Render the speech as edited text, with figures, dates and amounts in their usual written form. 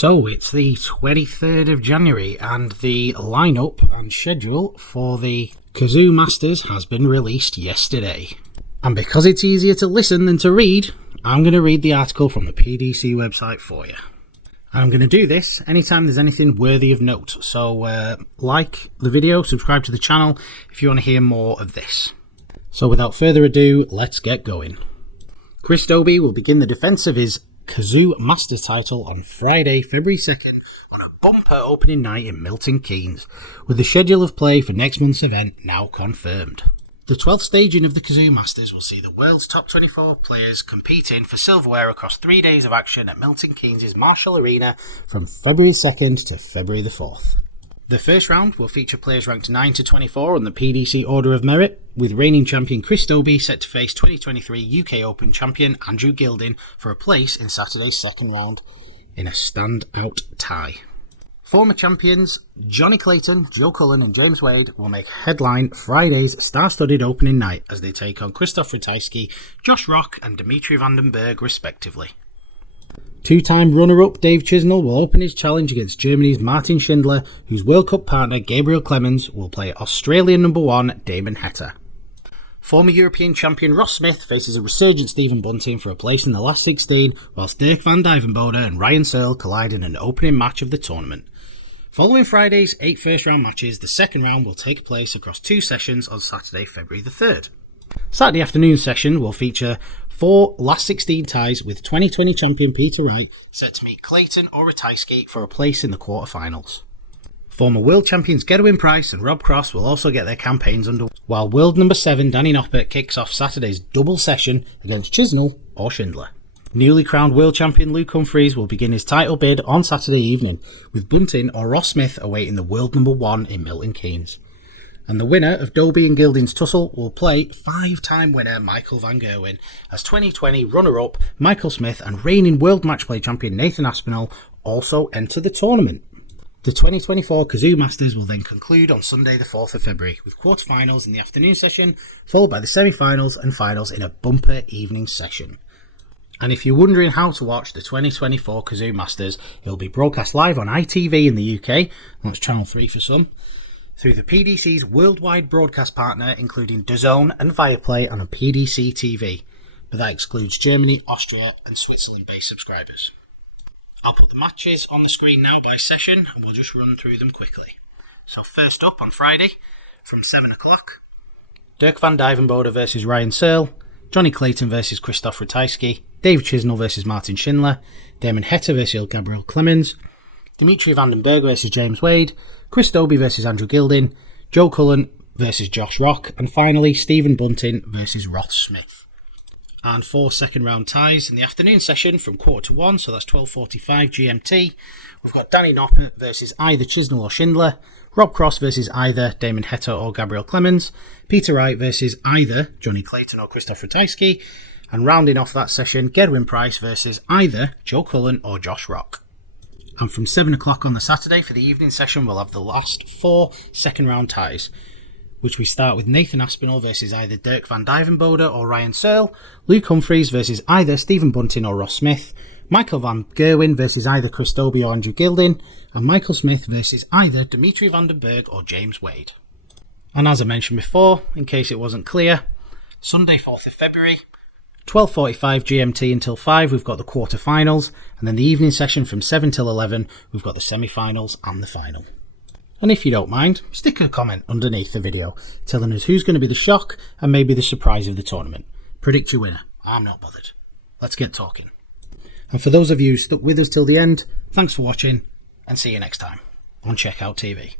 So it's the 23rd of January and the lineup and schedule for the Cazoo Masters has been released yesterday. And because it's easier to listen than to read, I'm going to read the article from the PDC website for you. I'm going to do this anytime there's anything worthy of note. So like the video, subscribe to the channel if you want to hear more of this. So without further ado, let's get going. Chris Dobey will begin the defence of his Cazoo Masters title on Friday, February 2nd on a bumper opening night in Milton Keynes, with the schedule of play for next month's event now confirmed. The 12th staging of the Cazoo Masters will see the world's top 24 players competing for silverware across 3 days of action at Milton Keynes' Marshall Arena from February 2nd to February the 4th. The first round will feature players ranked 9 to 24 on the PDC Order of Merit, with reigning champion Chris Dobey set to face 2023 UK Open champion Andrew Gilding for a place in Saturday's second round in a stand-out tie. Former champions Johnny Clayton, Joe Cullen and James Wade will make headline Friday's star-studded opening night as they take on Krzysztof Ratajski, Josh Rock and Dimitri van den Berg respectively. Two-time runner-up Dave Chisnell will open his challenge against Germany's Martin Schindler, whose World Cup partner Gabriel Clemens will play Australian number 1 Damon Heta. Former European champion Ross Smith faces a resurgent Stephen Bunting for a place in the last 16, whilst Dirk van Dijvenbode and Ryan Searle collide in an opening match of the tournament. Following Friday's 8 first-round matches, the second round will take place across 2 sessions on Saturday, February the 3rd. Saturday afternoon session will feature 4 last 16 ties, with 2020 champion Peter Wright set to meet Clayton or Ratajski for a place in the quarterfinals. Former world champions Gedwin Price and Rob Cross will also get their campaigns underway, while world number 7 Danny Noppert kicks off Saturday's double session against Chisnell or Schindler. Newly crowned world champion Luke Humphries will begin his title bid on Saturday evening, with Bunting or Ross Smith awaiting the world number 1 in Milton Keynes. And the winner of Dobey and Gilding's tussle will play 5-time winner Michael van Gerwen, as 2020 runner-up Michael Smith and reigning world match play champion Nathan Aspinall also enter the tournament. The 2024 Cazoo Masters will then conclude on Sunday the 4th of February, with quarterfinals in the afternoon session, followed by the semi-finals and finals in a bumper evening session. And if you're wondering how to watch the 2024 Cazoo Masters, it will be broadcast live on ITV in the UK, that's Channel 3 for some, through the PDC's worldwide broadcast partner, including DAZN and Viaplay on a PDC TV, but that excludes Germany, Austria and Switzerland-based subscribers. I'll put the matches on the screen now by session, and we'll just run through them quickly. So first up on Friday, from 7 o'clock, Dirk van Dijvenbode versus Ryan Searle, Johnny Clayton versus Krzysztof Ratajski, Dave Chisnell versus Martin Schindler, Damon Heta versus Gabriel Clemens, Dimitri van den Berg versus James Wade, Chris Dobey versus Andrew Gilding, Joe Cullen versus Josh Rock, and finally Stephen Bunting versus Ross Smith. And 4 second round ties in the afternoon session from 12:45, so that's 12:45 GMT. We've got Danny Noppert versus either Chisnell or Schindler, Rob Cross versus either Damon Heta or Gabriel Clemens, Peter Wright versus either Johnny Clayton or Krzysztof Ratajski, and rounding off that session, Gedwin Price versus either Joe Cullen or Josh Rock. And from 7 o'clock on the Saturday for the evening session, we'll have the last 4 second round ties, which we start with Nathan Aspinall versus either Dirk van Dijvenbode or Ryan Searle, Luke Humphries versus either Stephen Bunting or Ross Smith, Michael van Gerwen versus either Chris Dobey or Andrew Gilding, and Michael Smith versus either Dimitri van den Berg or James Wade. And as I mentioned before, in case it wasn't clear, Sunday 4th of February, 12:45 GMT until 5 we've got the quarterfinals, and then the evening session from 7 till 11 we've got the semi-finals and the final. And if you don't mind, stick a comment underneath the video telling us who's going to be the shock and maybe the surprise of the tournament. Predict your winner. I'm not bothered. Let's get talking. And for those of you who stuck with us till the end, thanks for watching and see you next time on Checkout TV.